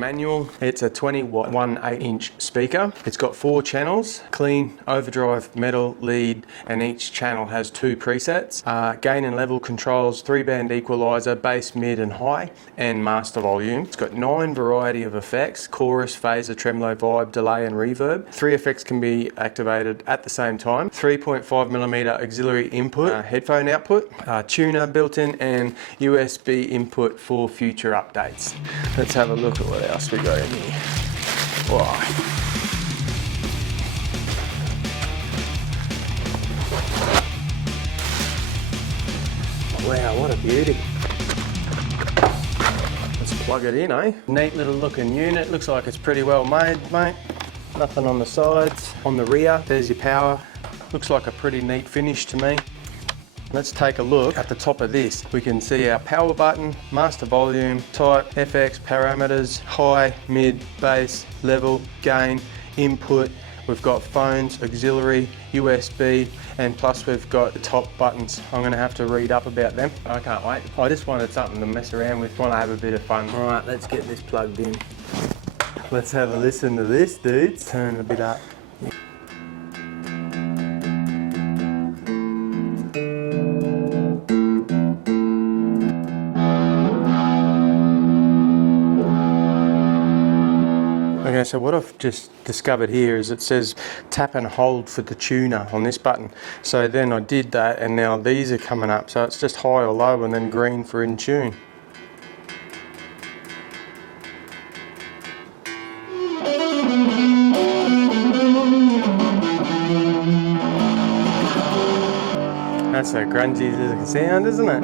manual. It's a 20 watt 1/8" speaker. It's got 4 channels: clean, overdrive, metal, lead, and each channel has 2 presets. Gain and level controls, 3-band equalizer, bass, mid and high, and master volume. It's got 9 variety of effects: chorus, phaser, tremolo, vibe, delay and reverb. 3 effects can be activated at the same time. 3.5mm auxiliary input, headphone output, tuner built in, and USB input for future updates. Let's have a look at what else we got in here. Wow. Wow, what a beauty. Let's plug it in, eh? Neat little looking unit. Looks like it's pretty well made, mate. Nothing on the sides. On the rear, there's your power. Looks like a pretty neat finish to me. Let's take a look at the top of this. We can see our power button, master volume, type, FX, parameters, high, mid, bass, level, gain, input. We've got phones, auxiliary, USB, and plus we've got the top buttons. I'm gonna have to read up about them. I can't wait. I just wanted something to mess around with, want to have a bit of fun. All right, let's get this plugged in. Let's have a listen to this, dudes. Turn it a bit up. Okay, so what I've just discovered here is it says tap and hold for the tuner on this button. So then I did that and now these are coming up. So it's just high or low and then green for in tune. That's so grungy as it can sound, isn't it?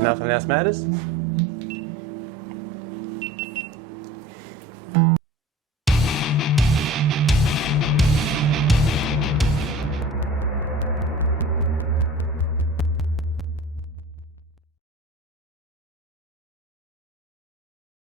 Nothing else matters?